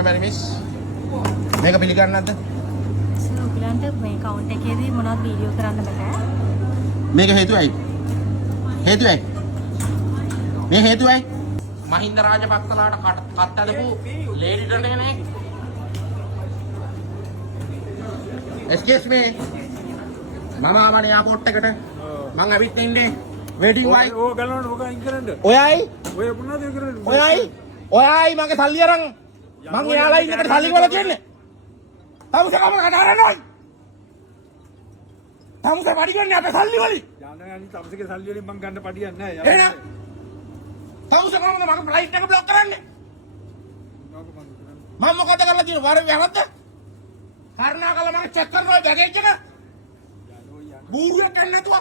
කරන්න බැරි මිස්. මේක පිළිගන්නේ නැද්ද? ඔයගලන්ට මේ කවුන්ට් එකේදී මොනවද වීඩියෝ කරන්න බෑ. මේක හේතුවයි. හේතුවයි. මේ හේතුවයි. මහින්ද රාජපක්ෂලාට කත් අදපු ලේඩි ඩනෙක්. Excuse me. මම ආවනේ එයාපෝට් එකට. මං ඇවිත් ඉන්නේ. waiting වයි. ඕක ගලවන්න ඕක අයින් කරන්න. ඔයයි. ඔය මොනවද කරන්නේ? ඔයයි මගේ සල්ලි අරන් මං එයාලා ඉන්නකට සල්ලි වල කියන්නේ. තමුසේ කම කතා කරනවා. තමුසේ පඩි ගන්න අපේ සල්ලි වලින්. යන්න යන්න තමුසේගේ සල්ලි වලින් මං ගන්න පඩියක් නැහැ. එහෙනම් තමුසේ කමද මගේ ෆ්ලයිට් එක බ්ලොක් කරන්නේ? මම මොකද කරලා තියෙන්නේ? වර වැරද්ද? කරුණාකරලා මම චෙක් කරනවා බැගේජ් එක. බූරුවක් ගන්න නැතුව